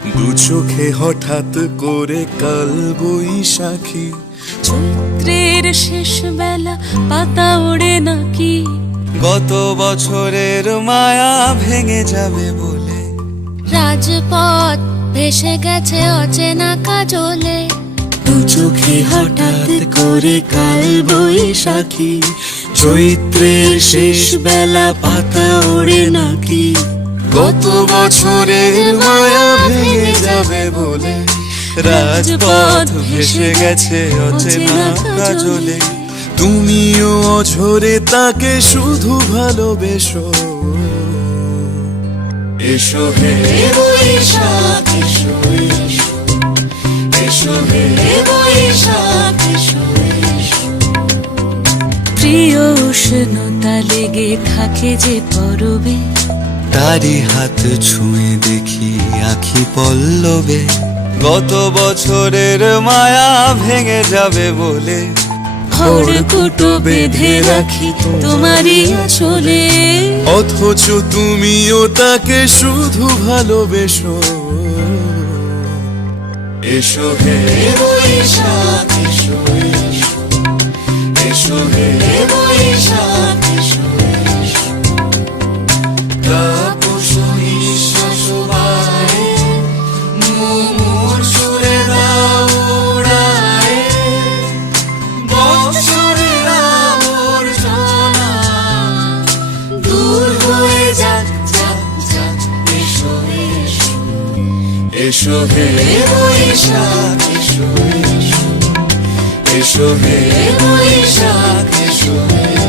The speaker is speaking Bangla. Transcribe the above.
দু চোখে হঠাৎ করে কাল বৈশাখী, চৈত্রের শেষ বেলা পাতা ওড়ে নাকি, গত বছরের মায়া ভেঙে যাবে বলে, রাজপথ ভেসে গেছে অচেনা কাজলে। দু চোখে হঠাৎ করে কাল বৈশাখী, চৈত্রের শেষ বেলা পাতা ওড়ে নাকি, গত বছরের মায়া ভেঙে যাবে বলে, রাজপথ ভেসে গেছে অচেনা কাজলে। তুমিও অঝরে তাকে শুধু ভালোবেসো, এসো হে বৈশাখ এসো এসো, এসো হে বৈশাখ এসো এসো। প্রিয় উষ্ণতা লেগে থাকে যে পরবে, তারি হাত ছুঁয়ে দেখি আখি পল্লবে, গত বছরের মায়া ভেঙে যাবে বলে, খড়কুটো বেঁধে রাখি তোমারই আঁচলে। অথচ তুমিও তাকে শুধু ভালোবেসো, এসো হে বৈশাখ এসো এসো, এসো হে বৈশাখ এসো এসো। তাপস নিঃশ্বাস বায়ে, মুমুর সুরে দাও উড়ায়ে, বৎসরের আবর্জনা দূর হয়ে যাক যাক যাক, এসো এসো, এসো হে বৈশাখ এসো এসো, এসো হে বৈশাখ এসো এসো।